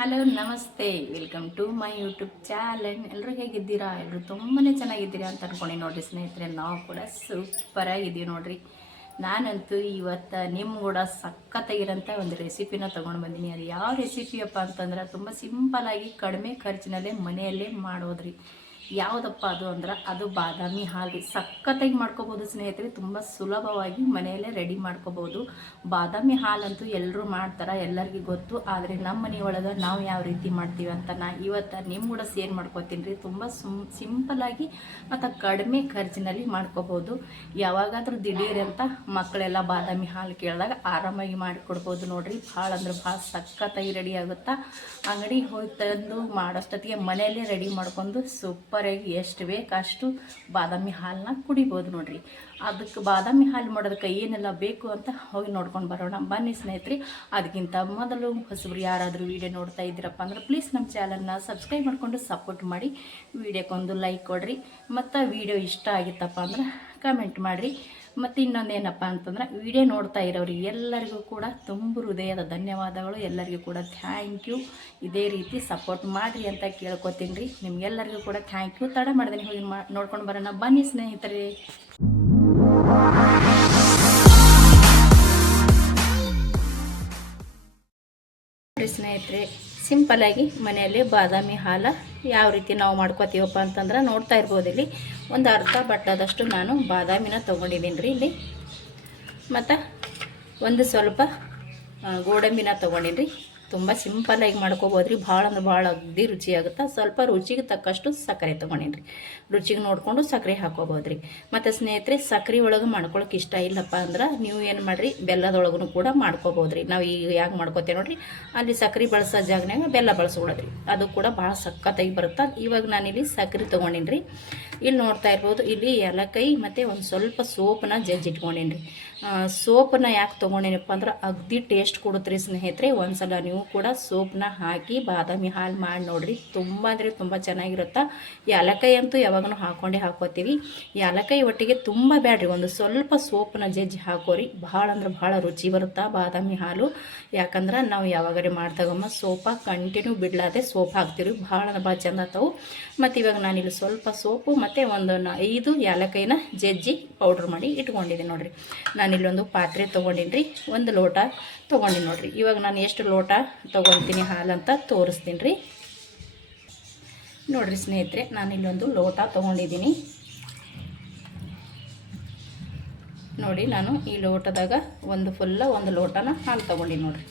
Hello ನಮಸ್ತೆ, welcome to my YouTube channel. ಎಲ್ಲರೂ ಹೇಗಿದ್ದೀರಾ? ಎಲ್ಲರೂ ತುಂಬಾ ಚೆನ್ನಾಗಿದ್ದೀರಾ ಅಂತ ಅನ್ಕೊಂಡೆ ನೋಡ್ರಿ ಸ್ನೇಹಿತರೆ. ನಾವು ಕೂಡ ಸೂಪರ್ ಆಗಿದ್ದೀವಿ ನೋಡ್ರಿ. ನಾನಂತೂ ಇವತ್ತು ನಿಮ್ಮ ಕೂಡ ಸಖತ್ತಾಗಿರೋಂಥ ಒಂದು ರೆಸಿಪಿನ ತೊಗೊಂಡು ಬಂದೀನಿ. ಅದು ಯಾವ ರೆಸಿಪಿಯಪ್ಪ ಅಂತಂದ್ರೆ ತುಂಬ ಸಿಂಪಲಾಗಿ ಕಡಿಮೆ ಖರ್ಚಿನಲ್ಲೇ ಮನೆಯಲ್ಲೇ ಮಾಡೋದ್ರಿ. ಯಾವುದಪ್ಪ ಅದು ಅಂದ್ರೆ ಅದು ಬಾದಾಮಿ ಹಾಲು ರೀ. ಸಖತ್ತಾಗಿ ಮಾಡ್ಕೋಬೋದು ಸ್ನೇಹಿತರೆ, ತುಂಬ ಸುಲಭವಾಗಿ ಮನೆಯಲ್ಲೇ ರೆಡಿ ಮಾಡ್ಕೋಬೋದು. ಬಾದಾಮಿ ಹಾಲಂತೂ ಎಲ್ಲರೂ ಮಾಡ್ತಾರೆ, ಎಲ್ಲರಿಗೂ ಗೊತ್ತು. ಆದರೆ ನಮ್ಮ ಮನೆಯೊಳಗೆ ನಾವು ಯಾವ ರೀತಿ ಮಾಡ್ತೀವಿ ಅಂತ ಇವತ್ತು ನಿಮ್ಮ ಕೂಡ ಶೇರ್ ಮಾಡ್ಕೋತೀನಿ ರೀ. ತುಂಬ ಸಿಂಪಲಾಗಿ ಮತ್ತು ಕಡಿಮೆ ಖರ್ಚಿನಲ್ಲಿ ಮಾಡ್ಕೋಬೋದು. ಯಾವಾಗಾದ್ರೂ ದಿಢೀರ್ ಅಂತ ಮಕ್ಕಳೆಲ್ಲ ಬಾದಾಮಿ ಹಾಲು ಕೇಳಿದಾಗ ಆರಾಮಾಗಿ ಮಾಡಿಕೊಡ್ಬೋದು ನೋಡಿರಿ. ಭಾಳ ಅಂದ್ರೆ ಭಾಳ ಸಖತ್ತಾಗಿ ರೆಡಿ ಆಗುತ್ತಾ. ಅಂಗಡಿಗೆ ಹೋಗಿ ತಂದು ಮಾಡೋಷ್ಟೊತ್ತಿಗೆ ಮನೆಯಲ್ಲೇ ರೆಡಿ ಮಾಡ್ಕೊಂಡು ಸೂಪರಾಗಿ ಎಷ್ಟು ಬೇಕು ಅಷ್ಟು ಬಾದಾಮಿ ಹಾಲನ್ನ ಕುಡಿಬೋದು ನೋಡ್ರಿ. ಅದಕ್ಕೆ ಬಾದಾಮಿ ಹಾಲು ಮಾಡೋದಕ್ಕೆ ಏನೆಲ್ಲ ಬೇಕು ಅಂತ ಹೋಗಿ ನೋಡ್ಕೊಂಡು ಬರೋಣ ಬನ್ನಿ ಸ್ನೇಹಿತರೆ. ಅದಕ್ಕಿಂತ ಮೊದಲು ಹೊಸಬ್ರು ಯಾರಾದರೂ ವಿಡಿಯೋ ನೋಡ್ತಾ ಇದ್ದೀರಪ್ಪ ಅಂದ್ರೆ ಪ್ಲೀಸ್ ನಮ್ಮ ಚಾನಲ್ನ ಸಬ್ಸ್ಕ್ರೈಬ್ ಮಾಡಿಕೊಂಡು ಸಪೋರ್ಟ್ ಮಾಡಿ, ವಿಡಿಯೋಕ್ಕೊಂದು ಲೈಕ್ ಕೊಡಿರಿ. ಮತ್ತು ವಿಡಿಯೋ ಇಷ್ಟ ಆಗಿತ್ತಪ್ಪ ಅಂದ್ರೆ ಕಮೆಂಟ್ ಮಾಡಿರಿ. ಮತ್ತು ಇನ್ನೊಂದೇನಪ್ಪ ಅಂತಂದ್ರೆ ವಿಡಿಯೋ ನೋಡ್ತಾ ಇರೋರಿಗೆ ಎಲ್ಲರಿಗೂ ಕೂಡ ತುಂಬ ಹೃದಯದ ಧನ್ಯವಾದಗಳು. ಎಲ್ಲರಿಗೂ ಕೂಡ ಥ್ಯಾಂಕ್ ಯು. ಇದೇ ರೀತಿ ಸಪೋರ್ಟ್ ಮಾಡಿರಿ ಅಂತ ಕೇಳ್ಕೊತೀನಿ ರೀ. ನಿಮ್ಗೆಲ್ಲರಿಗೂ ಕೂಡ ಥ್ಯಾಂಕ್ ಯು. ತಡ ಮಾಡ್ದೇನೆ ಹೋಗಿ ನೋಡ್ಕೊಂಡು ಬರೋಣ ಬನ್ನಿ ಸ್ನೇಹಿತರೆ. ಸ್ನೇಹಿತರೆ, ಸಿಂಪಲಾಗಿ ಮನೆಯಲ್ಲಿ ಬಾದಾಮಿ ಹಾಲು ಯಾವ ರೀತಿ ನಾವು ಮಾಡ್ಕೋತೀವಪ್ಪ ಅಂತಂದ್ರೆ ನೋಡ್ತಾ ಇರ್ಬೋದು. ಇಲ್ಲಿ ಒಂದು ಅರ್ಧ ಬಟ್ಟದಷ್ಟು ನಾನು ಬಾದಾಮಿನ ತೊಗೊಂಡಿದ್ದೀನಿ ರೀ. ಇಲ್ಲಿ ಮತ್ತು ಒಂದು ಸ್ವಲ್ಪ ಗೋಡಂಬಿನ ತೊಗೊಂಡಿನಿ ರೀ. ತುಂಬ ಸಿಂಪಲಾಗಿ ಮಾಡ್ಕೋಬೋದು ರೀ. ಭಾಳ ಅಂದ್ರೆ ಭಾಳ ಅಗ್ದಿ ರುಚಿಯಾಗುತ್ತೆ. ಸ್ವಲ್ಪ ರುಚಿಗೆ ತಕ್ಕಷ್ಟು ಸಕ್ಕರೆ ತೊಗೊಂಡಿನಿ ರೀ. ರುಚಿಗೆ ನೋಡಿಕೊಂಡು ಸಕ್ಕರೆ ಹಾಕೋಬೋದು ರೀ. ಮತ್ತು ಸ್ನೇಹಿತರೆ, ಸಕ್ಕರೆ ಒಳಗೆ ಮಾಡ್ಕೊಳಕ್ಕೆ ಇಷ್ಟ ಇಲ್ಲಪ್ಪ ಅಂದ್ರೆ ನೀವು ಏನು ಮಾಡಿರಿ, ಬೆಲ್ಲದೊಳಗೂ ಕೂಡ ಮಾಡ್ಕೋಬೋದು ರೀ. ನಾವು ಈಗ ಯಾಕೆ ಮಾಡ್ಕೋತೇವೆ ನೋಡಿರಿ, ಅಲ್ಲಿ ಸಕ್ಕರೆ ಬಳಸೋ ಜಾಗನಾಗ ಬೆಲ್ಲ ಬಳಸ್ಕೊಳ್ಳೋದು ರೀ. ಅದು ಕೂಡ ಭಾಳ ಸಖತ್ತಾಗಿ ಬರುತ್ತೆ. ಇವಾಗ ನಾನಿಲ್ಲಿ ಸಕ್ಕರೆ ತೊಗೊಂಡಿನಿ ರೀ. ಇಲ್ಲಿ ನೋಡ್ತಾ ಇರ್ಬೋದು, ಇಲ್ಲಿ ಏಲಕ್ಕಾಯಿ ಮತ್ತು ಒಂದು ಸ್ವಲ್ಪ ಸೋಪನ್ನ ಜಜ್ಜಿಟ್ಕೊಂಡಿನಿ ರೀ. ಸೋಪನ್ನ ಯಾಕೆ ತೊಗೊಂಡೇನಪ್ಪ ಅಂದ್ರೆ ಅಗ್ದಿ ಟೇಸ್ಟ್ ಕೊಡುತ್ತೆ ರೀ ಸ್ನೇಹಿತರೆ. ಒಂದ್ಸಲ ನೀವು ಕೂಡ ಸೋಪನ್ನ ಹಾಕಿ ಬಾದಾಮಿ ಹಾಲು ಮಾಡಿ ನೋಡಿರಿ. ತುಂಬ ಅಂದರೆ ತುಂಬ ಚೆನ್ನಾಗಿರುತ್ತೆ. ಏಲಕ್ಕಾಯಿ ಅಂತೂ ಯಾವಾಗೂ ಹಾಕೋತೀವಿ. ಏಲಕ್ಕಾಯಿ ಒಟ್ಟಿಗೆ ತುಂಬ ಬ್ಯಾಡ್ರಿ, ಒಂದು ಸ್ವಲ್ಪ ಸೋಪನ್ನ ಜಜ್ಜಿ ಹಾಕೋರಿ. ಭಾಳ ಅಂದ್ರೆ ಭಾಳ ರುಚಿ ಬರುತ್ತೆ ಬಾದಾಮಿ ಹಾಲು. ಯಾಕಂದ್ರೆ ನಾವು ಯಾವಾಗಲೇ ಮಾಡ್ದಾಗಮ್ಮ ಸೋಪ ಕಂಟಿನ್ಯೂ ಬಿಡ್ಲಾದೆ ಸೋಪ್ ಹಾಕ್ತೀವಿ. ಭಾಳ ಅಂದ್ರೆ ಭಾಳ ಚೆಂದ ಆತವು. ಮತ್ತು ಇವಾಗ ನಾನಿಲ್ಲಿ ಸ್ವಲ್ಪ ಸೋಪು ಮತ್ತು ಒಂದು 5 ಏಲಕ್ಕಾಯಿನ ಜಜ್ಜಿ ಪೌಡ್ರ್ ಮಾಡಿ ಇಟ್ಕೊಂಡಿದ್ದೀನಿ ನೋಡಿರಿ. ನಾನಿಲ್ಲೊಂದು ಪಾತ್ರೆ ತೊಗೊಂಡಿನಿ ರೀ. ಒಂದು ಲೋಟ ತೊಗೊಂಡಿನಿ ನೋಡಿರಿ. ಇವಾಗ ನಾನು ಎಷ್ಟು ಲೋಟ ತೊಗೊತೀನಿ ಹಾಲಂತ ತೋರಿಸ್ತೀನಿ ರೀ. ನೋಡಿರಿ ಸ್ನೇಹಿತರೆ, ನಾನಿಲ್ಲೊಂದು ಲೋಟ ತೊಗೊಂಡಿದ್ದೀನಿ ನೋಡಿ. ನಾನು ಈ ಲೋಟದಾಗ ಒಂದು ಲೋಟನ ಹಾಲು ತೊಗೊಂಡಿನಿ ನೋಡಿರಿ.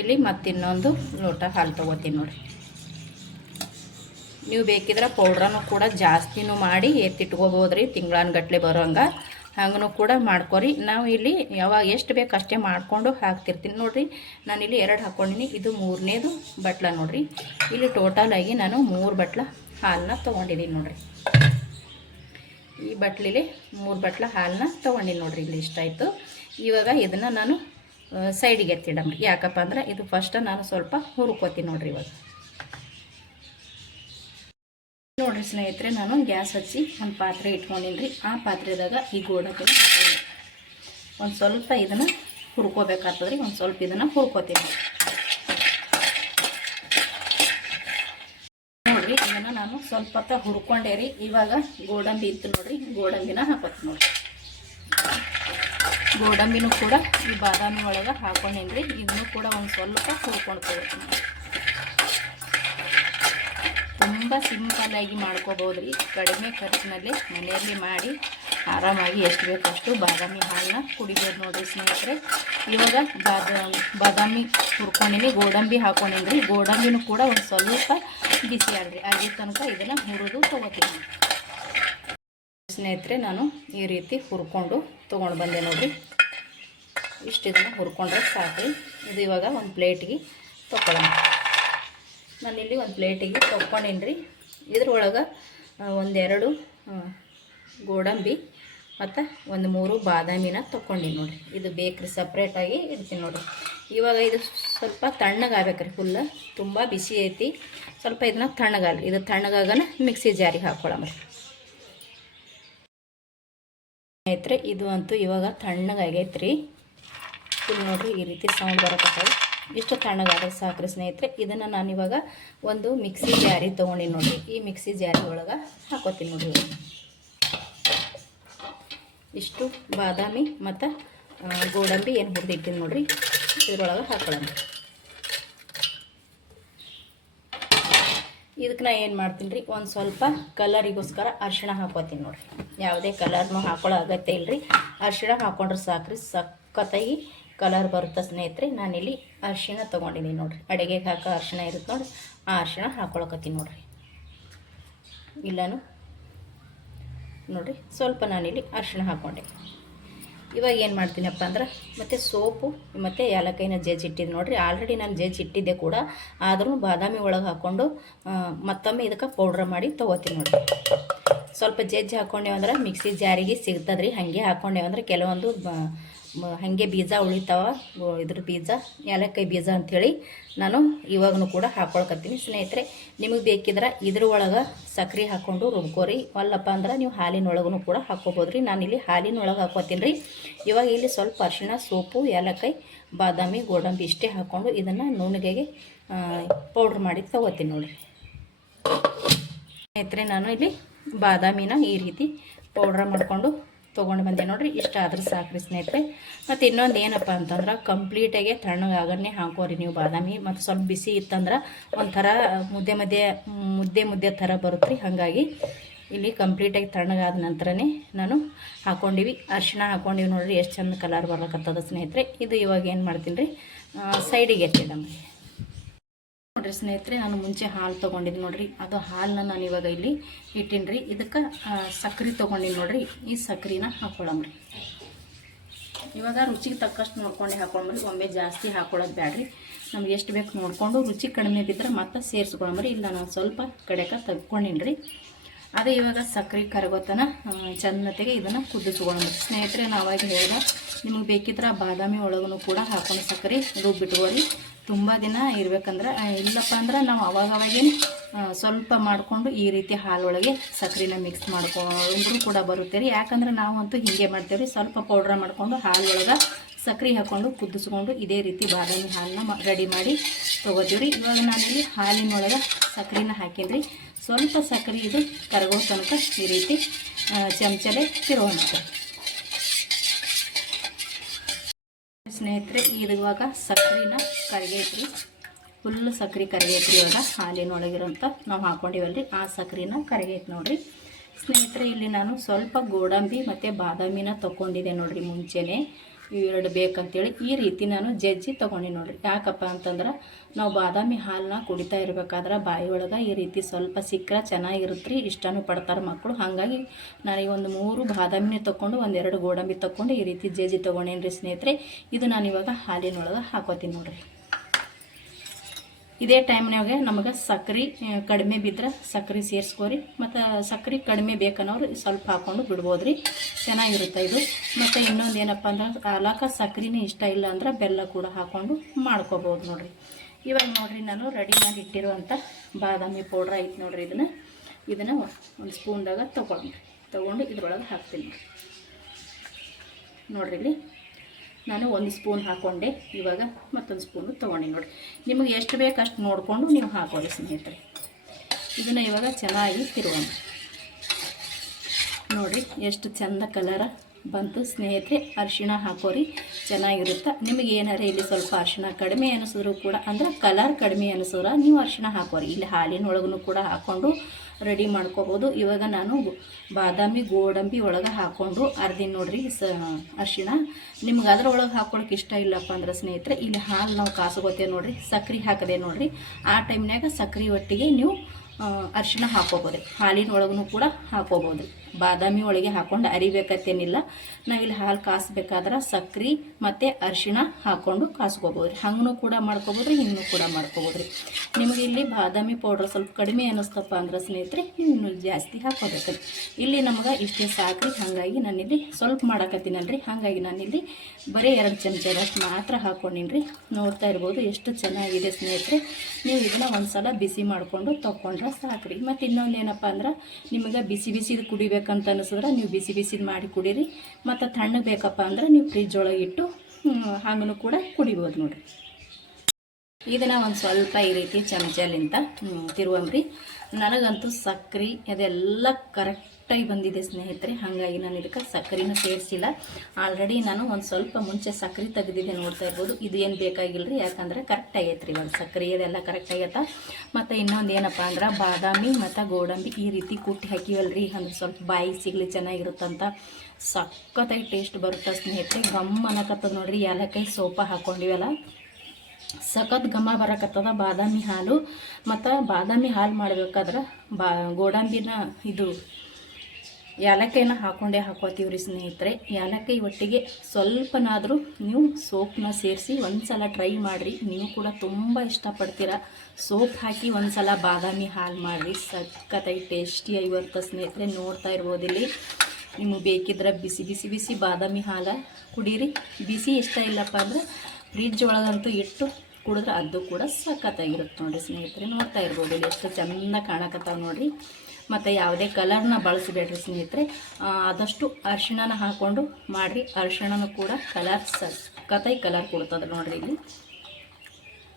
ಇಲ್ಲಿ ಮತ್ತಿನ್ನೊಂದು ಲೋಟ ಹಾಲು ತೊಗೋತೀನಿ ನೋಡಿರಿ. ನೀವು ಬೇಕಿದ್ರೆ ಪೌಡ್ರನ್ನು ಕೂಡ ಜಾಸ್ತಿನೂ ಮಾಡಿ ಎತ್ತಿಟ್ಕೋಬೋದು ರೀ. ತಿಂಗಳಾನ್ಗಟ್ಲೆ ಬರೋಂಗೆ ಹಂಗೂ ಕೂಡ ಮಾಡ್ಕೊರಿ. ನಾವು ಇಲ್ಲಿ ಯಾವಾಗ ಎಷ್ಟು ಬೇಕು ಅಷ್ಟೇ ಮಾಡಿಕೊಂಡು ಹಾಕ್ತಿರ್ತೀನಿ ನೋಡಿರಿ. ನಾನಿಲ್ಲಿ 2 ಹಾಕ್ಕೊಂಡಿನಿ. ಇದು 3ನೇದು ಬಟ್ಲ ನೋಡಿರಿ. ಇಲ್ಲಿ ಟೋಟಲಾಗಿ ನಾನು 3 ಬಟ್ಲ ಹಾಲನ್ನ ತೊಗೊಂಡಿದ್ದೀನಿ ನೋಡಿರಿ. ಈ ಬಟ್ಲಿಲಿ 3 ಬಟ್ಲ ಹಾಲನ್ನ ತೊಗೊಂಡಿನಿ ನೋಡಿರಿ. ಇಲ್ಲಿ ಇಷ್ಟ ಆಯಿತು. ಇವಾಗ ಇದನ್ನು ನಾನು ಸೈಡಿಗೆ ಎತ್ತಿಡಮ್ರಿ. ಯಾಕಪ್ಪ ಅಂದ್ರೆ ಇದು ಫಸ್ಟ್ ನಾನು ಸ್ವಲ್ಪ ಹುರ್ಕೋತೀನಿ ನೋಡಿರಿ. ಇವಾಗ ನೋಡಿರಿ ಸ್ನೇಹಿತರೆ, ನಾನು ಗ್ಯಾಸ್ ಹಚ್ಚಿ ಒಂದು ಪಾತ್ರೆ ಇಟ್ಕೊಂಡಿನಿ ರೀ. ಆ ಪಾತ್ರೆದಾಗ ಈ ಗೋಡಂಬಿ ಹಾಕ್ತೀನಿ. ಒಂದು ಸ್ವಲ್ಪ ಇದನ್ನು ಹುರ್ಕೋಬೇಕಾಗ್ತದ್ರಿ. ಒಂದು ಸ್ವಲ್ಪ ಇದನ್ನು ಹುರ್ಕೋತೀನಿ ನೋಡಿರಿ. ಇದನ್ನು ನಾನು ಸ್ವಲ್ಪ ಹೊತ್ತು ಹುರ್ಕೊಂಡೆ ರೀ. ಇವಾಗ ಗೋಡಂಬಿ ಇತ್ತು ನೋಡಿರಿ, ಗೋಡಂಬಿನ ಹಾಕೋತೀನಿ ನೋಡಿರಿ. ಗೋಡಂಬಿನೂ ಕೂಡ ಈ ಬಾದಾಮಿ ಒಳಗೆ ಹಾಕೊಂಡಿನಿ ರೀ. ಇದನ್ನು ಕೂಡ ಒಂದು ಸ್ವಲ್ಪ ಹುರ್ಕೊಂಡು ತುಂಬ ಸಿಂಪಲಾಗಿ ಮಾಡ್ಕೋಬೋದು ರೀ. ಕಡಿಮೆ ಖರ್ಚಿನಲ್ಲಿ ಮನೆಯಲ್ಲಿ ಮಾಡಿ ಆರಾಮಾಗಿ ಎಷ್ಟು ಬೇಕಷ್ಟು ಬಾದಾಮಿ ಹಾಲನ್ನ ಕುಡಿಬೋದು ನೋಡಿರಿ ಸ್ನೇಹಿತರೆ. ಇವಾಗ ಬಾದಾಮಿ ಹುರ್ಕೊಂಡಿನಿ, ಗೋಡಂಬಿ ಹಾಕೊಂಡಿನಿ ರೀ. ಗೋಡಂಬಿನೂ ಕೂಡ ಒಂದು ಸ್ವಲ್ಪ ಬಿಸಿ ಆಡ್ರಿ. ಅಲ್ಲಿ ತನಕ ಇದನ್ನು ಹುರಿದು ತೊಗೋತೀನಿ ಸ್ನೇಹಿತರೆ. ನಾನು ಈ ರೀತಿ ಹುರ್ಕೊಂಡು ತೊಗೊಂಡು ಬಂದೆ ನೋಡಿರಿ. ಇಷ್ಟು ಇದನ್ನು ಹುರ್ಕೊಂಡ್ರೆ ಸಾಕು. ಇದು ಇವಾಗ ಒಂದು ಪ್ಲೇಟಿಗೆ ತೊಗೊಳ್ಳೋಣ. ನಾನಿಲ್ಲಿ ಒಂದು ಪ್ಲೇಟಿಗೆ ತೊಗೊಂಡಿನಿ ರೀ. ಇದ್ರೊಳಗೆ 1-2 ಗೋಡಂಬಿ ಮತ್ತು 1-3 ಬಾದಾಮಿನ ತೊಗೊಂಡಿನಿ ನೋಡಿರಿ. ಇದು ಬೇಕ್ರಿ, ಸಪ್ರೇಟಾಗಿ ಇಡ್ತೀನಿ ನೋಡಿರಿ. ಇವಾಗ ಇದು ಸ್ವಲ್ಪ ತಣ್ಣಗಾಗಬೇಕ್ರಿ. ಫುಲ್ ತುಂಬ ಬಿಸಿ ಐತಿ. ಸ್ವಲ್ಪ ಇದನ್ನ ತಣ್ಣಗಾಗಲಿ. ಇದು ತಣ್ಣಗಾಗನ ಮಿಕ್ಸಿ ಜಾರಿಗೆ ಹಾಕ್ಕೊಳ್ಳೋಮ್ರಿ. ಸ್ನೇಹಿತರೆ, ಇದು ಅಂತೂ ಇವಾಗ ತಣ್ಣಗಾಗೈತೆ ರೀ. ಇಲ್ಲಿ ನೋಡಿರಿ ಈ ರೀತಿ ಸೌಂಡ್ ಬರಕತ್ತವೆ. ಇಷ್ಟು ತಣ್ಣಗಾದ್ರೆ ಸಾಕ್ರಿ ಸ್ನೇಹಿತರೆ. ಇದನ್ನು ನಾನಿವಾಗ ಒಂದು ಮಿಕ್ಸಿ ಜಾರಿ ತೊಗೊಂಡು ನೋಡಿರಿ. ಈ ಮಿಕ್ಸಿ ಜಾರಿ ಒಳಗೆ ಹಾಕೋತೀನಿ ನೋಡಿರಿ. ಇಷ್ಟು ಬಾದಾಮಿ ಮತ್ತು ಗೋಡಂಬಿ ಏನು ಹುರಿದಿಟ್ಟಿನಿ ನೋಡಿರಿ, ಇದ್ರೊಳಗೆ ಹಾಕೊಳ್ಳೋಣ. ಇದಕ್ಕೆ ನಾ ಏನು ಮಾಡ್ತೀನಿ ರೀ, ಒಂದು ಸ್ವಲ್ಪ ಕಲರಿಗೋಸ್ಕರ ಅರಿಶಿಣ ಹಾಕೋತೀನಿ ನೋಡಿರಿ. ಯಾವುದೇ ಕಲರ್ನೂ ಹಾಕೊಳ್ಳೋ ಅಗತ್ಯ ಇಲ್ಲ ರೀ, ಅರಿಶಿಣ ಹಾಕೊಂಡ್ರೆ ಸಾಕ್ರಿ, ಸಖತ್ತಾಗಿ ಕಲರ್ ಬರುತ್ತೆ ಸ್ನೇಹಿತರೆ. ನಾನಿಲ್ಲಿ ಅರಿಶಿಣ ತೊಗೊಂಡಿದ್ದೀನಿ ನೋಡಿರಿ. ಅಡುಗೆಗೆ ಹಾಕೋ ಅರಿಶಿಣ ಇರುತ್ತೆ ನೋಡಿರಿ, ಆ ಅರಿಶಿಣ ಹಾಕ್ಕೊಳಕತ್ತೀನಿ ನೋಡಿರಿ. ಇಲ್ಲನು ನೋಡಿರಿ ಸ್ವಲ್ಪ ನಾನಿಲ್ಲಿ ಅರಿಶಿಣ ಹಾಕ್ಕೊಂಡೆ. ಇವಾಗ ಏನು ಮಾಡ್ತೀನಪ್ಪ ಅಂದ್ರೆ ಮತ್ತು ಸೋಪು ಮತ್ತು ಏಲಕ್ಕಾಯಿನ ಜಜ್ಜಿಟ್ಟಿದ್ದು ನೋಡಿರಿ. ಆಲ್ರೆಡಿ ನಾನು ಜಜ್ಜಿಟ್ಟಿದ್ದೆ ಕೂಡ, ಆದರೂ ಬಾದಾಮಿ ಒಳಗೆ ಹಾಕ್ಕೊಂಡು ಮತ್ತೊಮ್ಮೆ ಇದಕ್ಕೆ ಪೌಡ್ರ್ ಮಾಡಿ ತೊಗೋತೀನಿ ನೋಡಿರಿ. ಸ್ವಲ್ಪ ಜಜ್ಜಿ ಹಾಕ್ಕೊಂಡೇವು ಅಂದ್ರೆ ಮಿಕ್ಸಿ ಜಾರಿಗೆ ಸಿಗ್ತದ್ರಿ. ಹಾಗೆ ಹಾಕ್ಕೊಂಡೇವಂದ್ರೆ ಕೆಲವೊಂದು ಹಾಗೆ ಬೀಜ ಉಳಿತಾವ, ಇದ್ರ ಬೀಜ ಏಲಕ್ಕಾಯಿ ಬೀಜ ಅಂಥೇಳಿ ನಾನು ಇವಾಗೂ ಕೂಡ ಹಾಕ್ಕೊಳ್ಕತ್ತೀನಿ ಸ್ನೇಹಿತರೆ. ನಿಮಗೆ ಬೇಕಿದ್ರೆ ಇದ್ರ ಒಳಗೆ ಸಕ್ರೆ ಹಾಕ್ಕೊಂಡು ರುಬ್ಕೋರಿ, ಅಲ್ಲಪ್ಪ ಅಂದ್ರೆ ನೀವು ಹಾಲಿನೊಳಗೂ ಕೂಡ ಹಾಕ್ಕೋಬೋದು ರೀ. ನಾನಿಲ್ಲಿ ಹಾಲಿನೊಳಗೆ ಹಾಕ್ಕೋತೀನಿ ರೀ. ಇವಾಗ ಇಲ್ಲಿ ಸ್ವಲ್ಪ ಅರಿಶಿಣ, ಸೋಪು, ಏಲಕ್ಕಾಯಿ, ಬಾದಾಮಿ, ಗೋಡಂಬಿ ಇಷ್ಟೇ ಹಾಕ್ಕೊಂಡು ಇದನ್ನು ನುಣ್ಣಗೆ ಪೌಡ್ರ್ ಮಾಡಿ ತೊಗೋತೀನಿ ನೋಡಿರಿ ಸ್ನೇಹಿತರೆ. ನಾನು ಇಲ್ಲಿ ಬಾದಾಮಿನ ಈ ರೀತಿ ಪೌಡ್ರ್ ಮಾಡಿಕೊಂಡು ತೊಗೊಂಡು ಬಂದೆ ನೋಡಿರಿ. ಇಷ್ಟ ಆದ್ರೆ ಸಾಕ್ರಿ ಸ್ನೇಹಿತರೆ. ಮತ್ತು ಇನ್ನೊಂದು ಏನಪ್ಪ ಅಂತಂದ್ರೆ ಕಂಪ್ಲೀಟಾಗೆ ತಣ್ಣಗಾಗನ್ನೇ ಹಾಕೋರಿ ನೀವು ಬಾದಾಮಿ. ಮತ್ತು ಸ್ವಲ್ಪ ಬಿಸಿ ಇತ್ತಂದ್ರೆ ಒಂಥರ ಮುದ್ದೆ ಥರ ಬರುತ್ತೆ ರೀ. ಹಾಗಾಗಿ ಇಲ್ಲಿ ಕಂಪ್ಲೀಟಾಗಿ ತಣ್ಣಗಾದ ನಂತರನೇ ನಾನು ಹಾಕ್ಕೊಂಡಿವಿ. ಅರಿಶಿಣ ಹಾಕ್ಕೊಂಡಿವಿ ನೋಡಿರಿ, ಎಷ್ಟು ಚಂದ ಕಲರ್ ಬರ್ಲಕತ್ತದ ಸ್ನೇಹಿತರೆ. ಇದು ಇವಾಗ ಏನು ಮಾಡ್ತೀನಿ ರೀ, ಸೈಡಿಗೆ ಎತ್ತಿಡಮ್ಮ ನೋಡಿರಿ ಸ್ನೇಹಿತರೆ. ನಾನು ಮುಂಚೆ ಹಾಲು ತೊಗೊಂಡಿದ್ದು ನೋಡಿರಿ, ಅದು ಹಾಲನ್ನ ನಾನು ಇವಾಗ ಇಲ್ಲಿ ಇಟ್ಟಿನಿ ರೀ. ಇದಕ್ಕೆ ಸಕ್ರೆ ತೊಗೊಂಡಿನಿ ನೋಡಿರಿ. ಈ ಸಕ್ರೆನ ಹಾಕ್ಕೊಳ್ಳಮ್ರಿ. ಇವಾಗ ರುಚಿಗೆ ತಕ್ಕಷ್ಟು ನೋಡ್ಕೊಂಡು ಹಾಕ್ಕೊಂಡ್ರಿ. ಒಮ್ಮೆ ಜಾಸ್ತಿ ಹಾಕ್ಕೊಳ್ಳೋದು ಬೇಡ್ರಿ, ನಮ್ಗೆ ಎಷ್ಟು ಬೇಕು ನೋಡಿಕೊಂಡು ರುಚಿ ಕಡಿಮೆ ಬಿದ್ದರೆ ಮತ್ತೆ ಸೇರಿಸ್ಕೊಳಮ್ರಿ. ಇಲ್ಲ ನಾನು ಸ್ವಲ್ಪ ಕಡೆಗೆ ತೆಗ್ಕೊಂಡಿನಿ ರೀ. ಅದೇ ಇವಾಗ ಸಕ್ರೆ ಕರಗೋತನ ಚೆನ್ನತೆಗೆ ಇದನ್ನು ಕುದಿಸ್ಕೊಳ್ಳೋಣ ಸ್ನೇಹಿತರೆ. ನಾವಾಗ ಹೇಳಿದ ನಿಮಗೆ ಬೇಕಿದ್ರೆ ಬಾದಾಮಿ ಒಳಗೂ ಕೂಡ ಹಾಕೊಂಡು ಸಕ್ಕರೆ ರುಬ್ಬಿಟ್ಕೊಳ್ಳಿ. ತುಂಬ ದಿನ ಇರಬೇಕಂದ್ರೆ, ಇಲ್ಲಪ್ಪ ಅಂದ್ರೆ ನಾವು ಅವಾಗವಾಗೇನು ಸ್ವಲ್ಪ ಮಾಡಿಕೊಂಡು ಈ ರೀತಿ ಹಾಲೊಳಗೆ ಸಕ್ಕರೆನ ಮಿಕ್ಸ್ ಮಾಡ್ಕೊಂಡ್ರೂ ಕೂಡ ಬರುತ್ತೆ ರೀ. ಯಾಕಂದ್ರೆ ನಾವಂತೂ ಹೀಗೆ ಮಾಡ್ತೇವೆ ರೀ, ಸ್ವಲ್ಪ ಪೌಡ್ರ್ ಮಾಡಿಕೊಂಡು ಹಾಲೊಳಗೆ ಸಕ್ಕರೆ ಹಾಕ್ಕೊಂಡು ಕುದಿಸ್ಕೊಂಡು ಇದೇ ರೀತಿ ಬಾದಾಮಿ ಹಾಲನ್ನ ರೆಡಿ ಮಾಡಿ ತೊಗೋತೀವಿ ರೀ. ಇವಾಗ ನಾನಿಲ್ಲಿ ಹಾಲಿನೊಳಗೆ ಸಕ್ಕರೆನ ಹಾಕೀನಿ ರೀ. ಸ್ವಲ್ಪ ಸಕ್ಕರೆ ಇದು ಕರಗೋ ತನಕ ಈ ರೀತಿ ಚಮಚಲೆ ತಿರುವಂತೆ ಸ್ನೇಹಿತರೆ. ಇವಾಗ ಸಕ್ಕರೆನ ಕರಗೈತ್ರಿ, ಫುಲ್ ಸಕ್ಕರೆ ಕರಗೈತ್ರಿ. ಇವಾಗ ಹಾಲಿನೊಳಗಿರೋಂಥ ನಾವು ಹಾಕ್ಕೊಂಡಿವಲ್ರಿ ಆ ಸಕ್ಕರೆನ ಕರಗೈತೆ ನೋಡಿರಿ ಸ್ನೇಹಿತರೆ. ಇಲ್ಲಿ ನಾನು ಸ್ವಲ್ಪ ಗೋಡಂಬಿ ಮತ್ತು ಬಾದಾಮಿನ ತೊಗೊಂಡಿದ್ದೆ ನೋಡಿರಿ ಮುಂಚೆನೇ, ಇವೆರಡು ಬೇಕಂತೇಳಿ ಈ ರೀತಿ ನಾನು ಜಜ್ಜಿ ತೊಗೊಂಡು ನೋಡಿರಿ. ಯಾಕಪ್ಪ ಅಂತಂದ್ರೆ ನಾವು ಬಾದಾಮಿ ಹಾಲನ್ನ ಕುಡಿತಾ ಇರಬೇಕಾದ್ರೆ ಬಾಯಿ ಒಳಗೆ ಈ ರೀತಿ ಸ್ವಲ್ಪ ಸಿಕ್ಕರೆ ಚೆನ್ನಾಗಿರುತ್ತೆ ರೀ, ಇಷ್ಟನೂ ಪಡ್ತಾರೆ ಮಕ್ಕಳು. ಹಾಗಾಗಿ ನನಗೆ ಒಂದು 3 ಬಾದಾಮಿನೇ ತೊಗೊಂಡು 1-2 ಗೋಡಂಬಿ ತೊಗೊಂಡು ಈ ರೀತಿ ಜಜ್ಜಿ ತೊಗೊಂಡೇನಿ ರೀ ಸ್ನೇಹಿತರೆ. ಇದು ನಾನಿವಾಗ ಹಾಲಿನೊಳಗೆ ಹಾಕೋತೀನಿ ನೋಡಿರಿ. ಇದೇ ಟೈಮ್ನಾಗೆ ನಮಗೆ ಸಕ್ಕರೆ ಕಡಿಮೆ ಬಿದ್ದರೆ ಸಕ್ಕರೆ ಸೇರಿಸ್ಕೋರಿ, ಮತ್ತು ಸಕ್ಕರೆ ಕಡಿಮೆ ಬೇಕನ್ನೋರು ಸ್ವಲ್ಪ ಹಾಕ್ಕೊಂಡು ಬಿಡ್ಬೋದು ರೀ, ಚೆನ್ನಾಗಿರುತ್ತೆ ಇದು. ಮತ್ತು ಇನ್ನೊಂದು ಏನಪ್ಪ ಅಂದ್ರೆ ಹಾಲಕ್ಕೆ ಸಕ್ಕರೆನೇ ಇಷ್ಟ ಇಲ್ಲ ಅಂದ್ರೆ ಬೆಲ್ಲ ಕೂಡ ಹಾಕ್ಕೊಂಡು ಮಾಡ್ಕೋಬೋದು ನೋಡಿರಿ. ಇವಾಗ ನೋಡಿರಿ ನಾನು ರೆಡಿ ಮಾಡಿ ಇಟ್ಟಿರುವಂಥ ಬಾದಾಮಿ ಪೌಡ್ರ್ ಐತೆ ನೋಡಿರಿ. ಇದನ್ನು ಒಂದು ಸ್ಪೂನ್ದಾಗ ತೊಗೊಂಡು ಇದ್ರೊಳಗೆ ಹಾಕ್ತೀನಿ ನೋಡಿರಿ. ಇಲ್ಲಿ ನಾನು 1 ಸ್ಪೂನ್ ಹಾಕ್ಕೊಂಡೆ, ಇವಾಗ ಮತ್ತೊಂದು ಸ್ಪೂನು ತೊಗೊಂಡು ನೋಡಿರಿ. ನಿಮಗೆ ಎಷ್ಟು ಬೇಕು ಅಷ್ಟು ನೋಡಿಕೊಂಡು ನೀವು ಹಾಕೋರಿ ಸ್ನೇಹಿತರೆ. ಇದನ್ನು ಇವಾಗ ಚೆನ್ನಾಗಿ ತಿರುಗೋಣ ನೋಡಿರಿ, ಎಷ್ಟು ಚೆಂದ ಕಲರ ಬಂತು ಸ್ನೇಹಿತರೆ. ಅರಿಶಿಣ ಹಾಕೋರಿ, ಚೆನ್ನಾಗಿರುತ್ತೆ. ನಿಮಗೆ ಏನಾರ ಇಲ್ಲಿ ಸ್ವಲ್ಪ ಅರಿಶಿಣ ಕಡಿಮೆ ಅನಿಸಿದ್ರು ಕೂಡ, ಅಂದ್ರೆ ಕಲರ್ ಕಡಿಮೆ ಅನಿಸಿದ್ರೆ ನೀವು ಅರಿಶಿಣ ಹಾಕೋರಿ. ಇಲ್ಲಿ ಹಾಲಿನೊಳಗೂ ಕೂಡ ಹಾಕ್ಕೊಂಡು ರೆಡಿ ಮಾಡ್ಕೋಬೋದು. ಇವಾಗ ನಾನು ಬಾದಾಮಿ ಗೋಡಂಬಿ ಒಳಗೆ ಹಾಕ್ಕೊಂಡು ಅರ್ದಿನ ನೋಡಿರಿ ಅರಿಶಿಣ. ನಿಮ್ಗೆ ಅದರೊಳಗೆ ಹಾಕ್ಕೊಳಕ್ಕೆ ಇಷ್ಟ ಇಲ್ಲಪ್ಪ ಅಂದ್ರೆ ಸ್ನೇಹಿತರೆ, ಇಲ್ಲಿ ಹಾಲು ನಾವು ಕಾಸ್ಕೋತೇವೆ ನೋಡಿರಿ, ಸಕ್ಕರೆ ಹಾಕದೆ ನೋಡಿರಿ. ಆ ಟೈಮ್ನಾಗ ಸಕ್ಕರೆ ಒಟ್ಟಿಗೆ ನೀವು ಅರಿಶಿಣ ಹಾಕ್ಕೋಬೋದು ರೀ. ಹಾಲಿನೊಳಗೂ ಕೂಡ ಹಾಕ್ಕೋಬೋದು. ಬಾದಾಮಿ ಒಳಗೆ ಹಾಕ್ಕೊಂಡು ಅರಿಬೇಕತ್ತೇನಿಲ್ಲ. ನಾವಿಲ್ಲಿ ಹಾಲು ಕಾಸ್ಬೇಕಾದ್ರೆ ಸಕ್ಕರೆ ಮತ್ತು ಅರಿಶಿಣ ಹಾಕ್ಕೊಂಡು ಕಾಸ್ಕೋಬೋದು ರೀ. ಹಂಗೂ ಕೂಡ ಮಾಡ್ಕೋಬೋದು ರೀ, ಹಿಂಗೂ ಕೂಡ ಮಾಡ್ಕೋಬೋದು ರೀ. ನಿಮಗೆ ಇಲ್ಲಿ ಬಾದಾಮಿ ಪೌಡ್ರ್ ಸ್ವಲ್ಪ ಕಡಿಮೆ ಅನ್ನಿಸ್ತಪ್ಪ ಅಂದ್ರೆ ಸ್ನೇಹಿತರೆ ನೀವು ಇನ್ನೂ ಜಾಸ್ತಿ ಹಾಕ್ಕೋಬೇಕು. ಇಲ್ಲಿ ನಮ್ಗೆ ಇಷ್ಟೇ ಸಾಕ್ರಿ. ಹಾಗಾಗಿ ನಾನಿಲ್ಲಿ ಸ್ವಲ್ಪ ಮಾಡಕತ್ತೀನಲ್ರಿ, ಹಾಗಾಗಿ ನಾನಿಲ್ಲಿ ಬರೀ 2 ಚಮಚದಷ್ಟು ಮಾತ್ರ ಹಾಕ್ಕೊಂಡಿನಿ ರೀ. ನೋಡ್ತಾ ಇರ್ಬೋದು ಎಷ್ಟು ಚೆನ್ನಾಗಿದೆ ಸ್ನೇಹಿತರೆ. ನೀವು ಇದನ್ನು ಒಂದು ಸಲ ಬಿಸಿ ಮಾಡಿಕೊಂಡು ತೊಗೊಂಡ್ರೆ ಸಾಕ್ರಿ. ಮತ್ತು ಇನ್ನೊಂದು ಏನಪ್ಪ ಅಂದ್ರೆ ನಿಮಗೆ ಬಿಸಿ ಬಿಸಿದು ಕುಡಿಬೇಕಂತ ಅನಿಸಿದ್ರೆ ನೀವು ಬಿಸಿ ಬಿಸಿದು ಮಾಡಿ ಕುಡೀರಿ. ಮತ್ತು ತಣ್ಣಗೆ ಬೇಕಪ್ಪ ಅಂದ್ರೆ ನೀವು ಫ್ರಿಜ್ ಒಳಗೆ ಇಟ್ಟು ಹಂಗೂ ಕೂಡ ಕುಡಿಬೋದು ನೋಡಿರಿ. ಇದನ್ನು ಒಂದು ಸ್ವಲ್ಪ ಈ ರೀತಿ ಚಮಚಲಿಂದ ತಿರುವಂಬ್ರಿ. ನನಗಂತೂ ಸಕ್ಕರೆ ಅದೆಲ್ಲ ಕರೆಕ್ಟಾಗಿ ಬಂದಿದೆ ಸ್ನೇಹಿತರೆ, ಹಾಗಾಗಿ ನಾನು ಇದಕ್ಕೆ ಸಕ್ಕರೆನೂ ಸೇರಿಸಿಲ್ಲ. ಆಲ್ರೆಡಿ ನಾನು ಒಂದು ಸ್ವಲ್ಪ ಮುಂಚೆ ಸಕ್ಕರೆ ತೆಗೆದಿದ್ದೆ, ನೋಡ್ತಾ ಇರ್ಬೋದು. ಇದು ಏನು ಬೇಕಾಗಿಲ್ಲ ರೀ, ಯಾಕಂದ್ರೆ ಕರೆಕ್ಟ್ ಆಗೈತೆ ರೀ. ಇವಾಗ ಸಕ್ಕರೆ ಅದೆಲ್ಲ ಕರೆಕ್ಟ್ ಆಗೈತೆ. ಮತ್ತು ಇನ್ನೊಂದು ಏನಪ್ಪ ಅಂದ್ರೆ ಬಾದಾಮಿ ಮತ್ತು ಗೋಡಂಬಿ ಈ ರೀತಿ ಕುಟ್ಟಿ ಹಾಕಿವಲ್ರಿ, ಅಂದ್ರೆ ಸ್ವಲ್ಪ ಬಾಯಿಗೆ ಸಿಗಲಿ ಚೆನ್ನಾಗಿರುತ್ತಂತ. ಸಖತ್ತಾಗಿ ಟೇಸ್ಟ್ ಬರುತ್ತೆ ಸ್ನೇಹಿತರೆ. ಗಮ್ ಅನ್ನಕತ್ತದ ನೋಡಿರಿ. ಏಲಕ್ಕಾಯಿ ಸೋಪ ಹಾಕ್ಕೊಂಡಿವಲ್ಲ, ಸಖತ್ ಘಮ ಬರಕತ್ತದ. ಬಾದಾಮಿ ಹಾಲು ಮತ್ತು ಬಾದಾಮಿ ಹಾಲು ಮಾಡಬೇಕಾದ್ರೆ ಗೋಡಂಬಿನ ಇದು ಏಲಕ್ಕಾಯಿನ ಹಾಕೋತೀವಿ ರೀ ಸ್ನೇಹಿತರೆ. ಏಲಕ್ಕಾಯಿ ಒಟ್ಟಿಗೆ ಸ್ವಲ್ಪನಾದರೂ ನೀವು ಸೋಪನ್ನ ಸೇರಿಸಿ ಒಂದು ಸಲ ಟ್ರೈ ಮಾಡಿರಿ. ನೀವು ಕೂಡ ತುಂಬ ಇಷ್ಟಪಡ್ತೀರ. ಸೋಪ್ ಹಾಕಿ ಒಂದು ಸಲ ಬಾದಾಮಿ ಹಾಲು ಮಾಡಿರಿ, ಸಖತ್ತಾಗಿ ಟೇಸ್ಟಿಯಾಗಿ ಬರುತ್ತೆ ಸ್ನೇಹಿತರೆ. ನೋಡ್ತಾ ಇರ್ಬೋದಿಲ್ಲಿ. ನಿಮಗೆ ಬೇಕಿದ್ರೆ ಬಿಸಿ ಬಿಸಿ ಬಿಸಿ ಬಾದಾಮಿ ಹಾಲು ಕುಡೀರಿ. ಬಿಸಿ ಇಷ್ಟ ಇಲ್ಲಪ್ಪ ಅಂದ್ರೆ ಫ್ರಿಡ್ಜ್ ಒಳಗಂತೂ ಇಟ್ಟು ಕುಡಿದ್ರೆ ಅದು ಕೂಡ ಸಖತ್ತಾಗಿರುತ್ತೆ ನೋಡಿರಿ ಸ್ನೇಹಿತರೆ. ನೋಡ್ತಾ ಇರ್ಬೋದು ಇಲ್ಲಿ ಎಷ್ಟು ಚೆಂದ ಕಾಣಕತ್ತಾವ ನೋಡಿರಿ. ಮತ್ತು ಯಾವುದೇ ಕಲರ್ನ ಬಳಸಬೇಡ್ರಿ ಸ್ನೇಹಿತರೆ. ಆದಷ್ಟು ಅರಿಶಿಣನ ಹಾಕ್ಕೊಂಡು ಮಾಡಿರಿ. ಅರಿಶಿಣನೂ ಕೂಡ ಸಖತ್ತಾಗಿ ಕಲರ್ ಕೊಡ್ತದೆ ನೋಡಿರಿ. ಇಲ್ಲಿ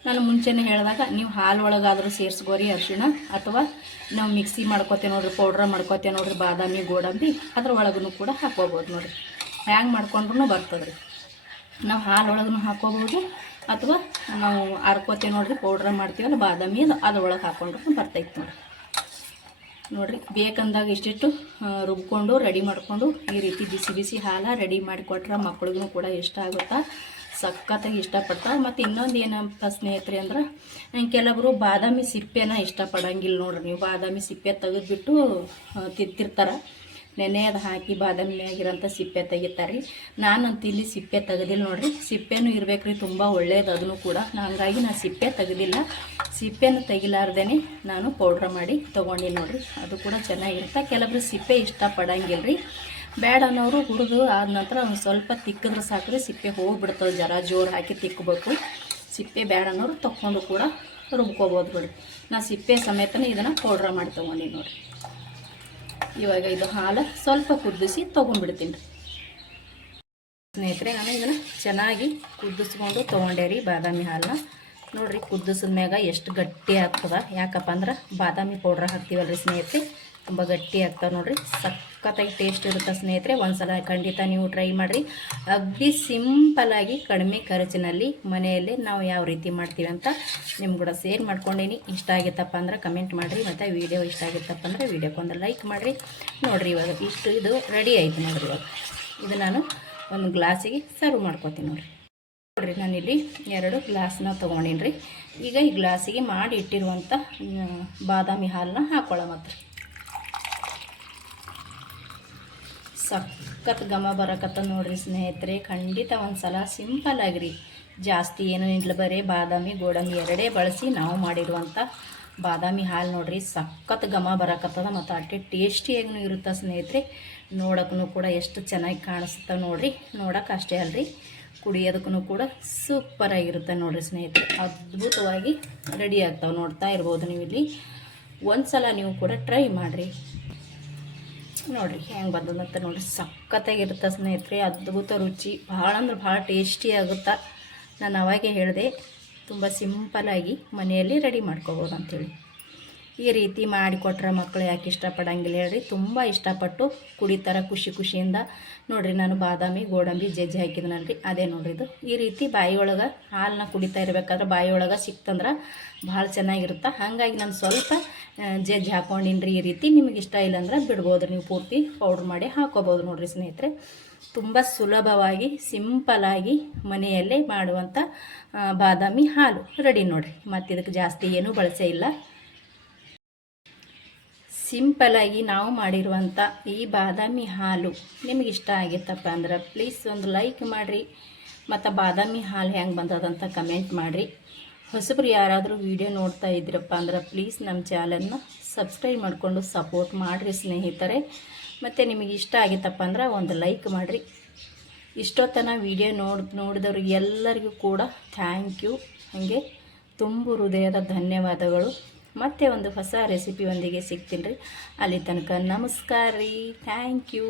ನಾನು ಮುಂಚೆನೇ ಹೇಳಿದಾಗ ನೀವು ಹಾಲು ಒಳಗಾದರೂ ಸೇರಿಸ್ಕೋರಿ ಅರಿಶಿಣ, ಅಥವಾ ನಾವು ಮಿಕ್ಸಿ ಮಾಡ್ಕೋತೇವೆ ನೋಡಿರಿ, ಪೌಡ್ರ್ ಮಾಡ್ಕೋತೇವೆ ನೋಡಿರಿ ಬಾದಾಮಿ ಗೋಡಂಬಿ, ಅದ್ರ ಒಳಗೂ ಕೂಡ ಹಾಕ್ಕೋಬೋದು ನೋಡಿರಿ. ಹ್ಯಾಂಗೆ ಮಾಡ್ಕೊಂಡ್ರೂ ಬರ್ತದೆ ರೀ. ನಾವು ಹಾಲು ಒಳಗೂ ಹಾಕ್ಕೋಬೋದು, ಅಥವಾ ನಾವು ಅರ್ಕೋತೇವೆ ನೋಡಿರಿ, ಪೌಡ್ರ್ ಮಾಡ್ತೀವಲ್ಲ ಬಾದಾಮಿ, ಅದ್ರೊಳಗೆ ಹಾಕ್ಕೊಂಡ್ರೂ ಬರ್ತೈತೆ ನೋಡಿರಿ. ಬೇಕಂದಾಗ ಇಷ್ಟಿಟ್ಟು ರುಬ್ಕೊಂಡು ರೆಡಿ ಮಾಡಿಕೊಂಡು ಈ ರೀತಿ ಬಿಸಿ ಬಿಸಿ ಹಾಲು ರೆಡಿ ಮಾಡಿಕೊಟ್ರೆ ಮಕ್ಳಿಗೂ ಕೂಡ ಇಷ್ಟ ಆಗುತ್ತಾ, ಸಖತ್ತಾಗಿ ಇಷ್ಟಪಡ್ತಾವೆ. ಮತ್ತು ಇನ್ನೊಂದು ಏನಪ್ಪ ಸ್ನೇಹಿತರೆ ಅಂದ್ರೆ, ಕೆಲವರು ಬಾದಾಮಿ ಸಿಪ್ಪೆನ ಇಷ್ಟಪಡಂಗಿಲ್ಲ ನೋಡ್ರಿ. ನೀವು ಬಾದಾಮಿ ಸಿಪ್ಪೆ ತೆಗೆದುಬಿಟ್ಟು ತಿಂತಿರ್ತಾರೆ. ನೆನೆಯದು ಹಾಕಿ ಬಾದಾಮಿ ಆಗಿರೋಂಥ ಸಿಪ್ಪೆ ತೆಗಿತಾರೆ ರೀ. ನಾನಂತೂ ಇಲ್ಲಿ ಸಿಪ್ಪೆ ತೆಗೆದಿಲ್ಲ ನೋಡಿರಿ. ಸಿಪ್ಪೆನೂ ಇರ್ಬೇಕು ರೀ, ತುಂಬ ಒಳ್ಳೆಯದು ಅದನ್ನು ಕೂಡ. ಹಂಗಾಗಿ ನಾನು ಸಿಪ್ಪೆ ತೆಗೆದಿಲ್ಲ. ಸಿಪ್ಪೆನೂ ತೆಗಿಲಾರ್ದೇ ನಾನು ಪೌಡ್ರ್ ಮಾಡಿ ತೊಗೊಂಡಿನಿ ನೋಡಿರಿ. ಅದು ಕೂಡ ಚೆನ್ನಾಗಿರುತ್ತೆ. ಕೆಲವರು ಸಿಪ್ಪೆ ಇಷ್ಟಪಡಂಗಿಲ್ಲ ರೀ. ಬೇಡ ಅನ್ನೋರು ಹುರಿದು ಆದ ನಂತರ ಒಂದು ಸ್ವಲ್ಪ ತಿಕ್ಕಿದ್ರೆ ಸಾಕ್ರಿ, ಸಿಪ್ಪೆ ಹೋಗಿಬಿಡ್ತದೆ. ಜೋರು ಹಾಕಿ ತಿಕ್ಕಬೇಕು. ಸಿಪ್ಪೆ ಬೇಡ ಅನ್ನೋರು ತೊಗೊಂಡು ಕೂಡ ರುಬ್ಕೋಬೋದು ಬಿಡ್ರಿ. ನಾನು ಸಿಪ್ಪೆ ಸಮೇತನೇ ಇದನ್ನು ಪೌಡ್ರ್ ಮಾಡಿ ತೊಗೊಂಡಿನಿ ನೋಡಿರಿ. ಇವಾಗ ಇದು ಹಾಲು ಸ್ವಲ್ಪ ಕುದಿಸಿ ತೊಗೊಂಡ್ಬಿಡ್ತೀನಿ ರೀ ಸ್ನೇಹಿತರೆ. ನಾನು ಇದನ್ನು ಚೆನ್ನಾಗಿ ಕುದಿಸ್ಕೊಂಡು ತೊಗೊಂಡೆ ರೀ ಬಾದಾಮಿ ಹಾಲನ್ನ. ನೋಡಿರಿ ಕುದಿಸಿದ್ಮ್ಯಾಗ ಎಷ್ಟು ಗಟ್ಟಿ ಆಗ್ತದೆ. ಯಾಕಪ್ಪ ಅಂದ್ರೆ ಬಾದಾಮಿ ಪೌಡ್ರ್ ಹಾಕ್ತೀವಲ್ರಿ ಸ್ನೇಹಿತರೆ, ತುಂಬ ಗಟ್ಟಿ ಆಗ್ತಾವೆ ನೋಡಿರಿ. ಸಖತ್ತಾಗಿ ಟೇಸ್ಟ್ ಇರುತ್ತೆ ಸ್ನೇಹಿತರೆ. ಒಂದು ಸಲ ಖಂಡಿತ ನೀವು ಟ್ರೈ ಮಾಡಿರಿ. ಅಗದಿ ಸಿಂಪಲ್ಲಾಗಿ ಕಡಿಮೆ ಖರ್ಚಿನಲ್ಲಿ ಮನೆಯಲ್ಲೇ ನಾವು ಯಾವ ರೀತಿ ಮಾಡ್ತೀವಿ ಅಂತ ನಿಮ್ಗೆ ಕೂಡ ಶೇರ್ ಮಾಡ್ಕೊಂಡೀನಿ. ಇಷ್ಟ ಆಗಿತ್ತಪ್ಪ ಅಂದ್ರೆ ಕಮೆಂಟ್ ಮಾಡಿರಿ, ಮತ್ತು ವಿಡಿಯೋ ಇಷ್ಟ ಆಗಿತ್ತಪ್ಪ ಅಂದರೆ ವಿಡಿಯೋಕ್ಕೊಂದು ಲೈಕ್ ಮಾಡಿರಿ. ನೋಡಿರಿ ಇವಾಗ ಇದು ರೆಡಿ ಆಯಿತು ನೋಡಿರಿ. ಇವಾಗ ಇದು ನಾನು ಒಂದು ಗ್ಲಾಸಿಗೆ ಸರ್ವ್ ಮಾಡ್ಕೊತೀನಿ ನೋಡಿರಿ. ನಾನಿಲ್ಲಿ 2 ಗ್ಲಾಸ್ನ ತೊಗೊಂಡಿನಿ ರೀ. ಈಗ ಈ ಗ್ಲಾಸಿಗೆ ಮಾಡಿ ಇಟ್ಟಿರುವಂಥ ಬಾದಾಮಿ ಹಾಲನ್ನ ಹಾಕ್ಕೊಳ್ಳೋಮತ್ರ. ಸಖತ್ ಘಮ ಬರಕತ್ತ ನೋಡ್ರಿ ಸ್ನೇಹಿತರೆ. ಖಂಡಿತ ಒಂದು ಸಲ ಸಿಂಪಲ್ ಆಗಿರಿ, ಜಾಸ್ತಿ ಏನೂ ಇಲ್ಲ, ಬರೀ ಬಾದಾಮಿ ಗೋಡಂಬಿ ಎರಡೇ ಬಳಸಿ ನಾವು ಮಾಡಿರುವಂಥ ಬಾದಾಮಿ ಹಾಲು ನೋಡಿರಿ. ಸಖತ್ ಘಮ ಬರಕತ್ತದ, ಮತ್ತು ಅಷ್ಟೇ ಟೇಸ್ಟಿಯಾಗೂ ಇರುತ್ತೆ ಸ್ನೇಹಿತರೆ. ನೋಡೋಕ್ಕೂ ಕೂಡ ಎಷ್ಟು ಚೆನ್ನಾಗಿ ಕಾಣಿಸುತ್ತೆ ನೋಡಿರಿ. ನೋಡೋಕೆ ಅಷ್ಟೇ ಅಲ್ರಿ, ಕುಡಿಯೋದಕ್ಕೂ ಕೂಡ ಸೂಪರಾಗಿರುತ್ತೆ ನೋಡಿರಿ ಸ್ನೇಹಿತರೆ. ಅದ್ಭುತವಾಗಿ ರೆಡಿ ಆಗ್ತಾವೆ. ನೋಡ್ತಾ ಇರ್ಬೋದು ನೀವು ಇಲ್ಲಿ. ಒಂದು ಸಲ ನೀವು ಕೂಡ ಟ್ರೈ ಮಾಡಿರಿ. ನೋಡಿರಿ ಹೆಂಗೆ ಬಂದದಂತ ನೋಡಿರಿ. ಸಖತ್ತಾಗಿರುತ್ತೆ ಸ್ನೇಹಿತರೆ. ಅದ್ಭುತ ರುಚಿ, ಭಾಳ ಅಂದ್ರೆ ಭಾಳ ಟೇಸ್ಟಿ ಆಗುತ್ತೆ. ನಾನು ಅವಾಗೇ ಹೇಳಿದೆ, ತುಂಬ ಸಿಂಪಲ್ಲಾಗಿ ಮನೆಯಲ್ಲಿ ರೆಡಿ ಮಾಡ್ಕೋಬೋದು ಅಂಥೇಳಿ. ಈ ರೀತಿ ಮಾಡಿಕೊಟ್ರೆ ಮಕ್ಕಳು ಯಾಕೆ ಇಷ್ಟಪಡಂಗಿಲ್ಲ ಹೇಳ್ರಿ, ತುಂಬ ಇಷ್ಟಪಟ್ಟು ಕುಡಿತಾರೆ ಖುಷಿ ಖುಷಿಯಿಂದ. ನೋಡಿರಿ ನಾನು ಬಾದಾಮಿ ಗೋಡಂಬಿ ಜಜ್ಜಿ ಹಾಕಿದ್ನಲ್ರಿ, ಅದೇ ನೋಡ್ರಿ ಇದು. ಈ ರೀತಿ ಬಾಯಿಯೊಳಗೆ ಹಾಲನ್ನ ಕುಡಿತಾ ಇರಬೇಕಾದ್ರೆ ಬಾಯಿಯೊಳಗೆ ಸಿಕ್ತಂದ್ರೆ ಭಾಳ ಚೆನ್ನಾಗಿರುತ್ತೆ. ಹಾಗಾಗಿ ನಾನು ಸ್ವಲ್ಪ ಜಜ್ಜಿ ಹಾಕ್ಕೊಂಡಿನ್ರಿ. ಈ ರೀತಿ ನಿಮಗೆ ಇಷ್ಟ ಇಲ್ಲಾಂದ್ರೆ ಬಿಡ್ಬೋದು, ನೀವು ಪೂರ್ತಿ ಪೌಡ್ರ್ ಮಾಡಿ ಹಾಕೋಬೋದು ನೋಡಿರಿ ಸ್ನೇಹಿತರೆ. ತುಂಬ ಸುಲಭವಾಗಿ ಸಿಂಪಲಾಗಿ ಮನೆಯಲ್ಲೇ ಮಾಡುವಂಥ ಬಾದಾಮಿ ಹಾಲು ರೆಡಿ ನೋಡಿರಿ. ಮತ್ತು ಇದಕ್ಕೆ ಜಾಸ್ತಿ ಏನೂ ಬಳಸೇ ಇಲ್ಲ. ಸಿಂಪಲಾಗಿ ನಾವು ಮಾಡಿರುವಂಥ ಈ ಬಾದಾಮಿ ಹಾಲು ನಿಮಗೆ ಇಷ್ಟ ಆಗಿತ್ತಪ್ಪ ಅಂದ್ರೆ ಪ್ಲೀಸ್ ಒಂದು ಲೈಕ್ ಮಾಡಿರಿ, ಮತ್ತು ಬಾದಾಮಿ ಹಾಲು ಹೆಂಗೆ ಬಂದದಂತ ಕಮೆಂಟ್ ಮಾಡಿರಿ. ಹೊಸಬ್ರು ಯಾರಾದರೂ ವಿಡಿಯೋ ನೋಡ್ತಾ ಇದ್ದೀರಪ್ಪ ಅಂದ್ರೆ ಪ್ಲೀಸ್ ನಮ್ಮ ಚಾನಲ್ನ ಸಬ್ಸ್ಕ್ರೈಬ್ ಮಾಡಿಕೊಂಡು ಸಪೋರ್ಟ್ ಮಾಡಿರಿ ಸ್ನೇಹಿತರೆ. ಮತ್ತು ನಿಮಗೆ ಇಷ್ಟ ಆಗಿತ್ತಪ್ಪ ಅಂದ್ರೆ ಒಂದು ಲೈಕ್ ಮಾಡಿರಿ. ಇಷ್ಟೊತ್ತನ ವಿಡಿಯೋ ನೋಡಿದವ್ರಿಗೆ ಎಲ್ಲರಿಗೂ ಕೂಡ ಥ್ಯಾಂಕ್ ಯು. ಹಾಗೆ ತುಂಬು ಹೃದಯದ ಧನ್ಯವಾದಗಳು. ಮತ್ತೆ ಒಂದು ಹೊಸ ರೆಸಿಪಿಯೊಂದಿಗೆ ಸಿಗ್ತೀನಿ ರೀ. ಅಲ್ಲಿ ತನಕ ನಮಸ್ಕಾರ ರೀ. Thank you.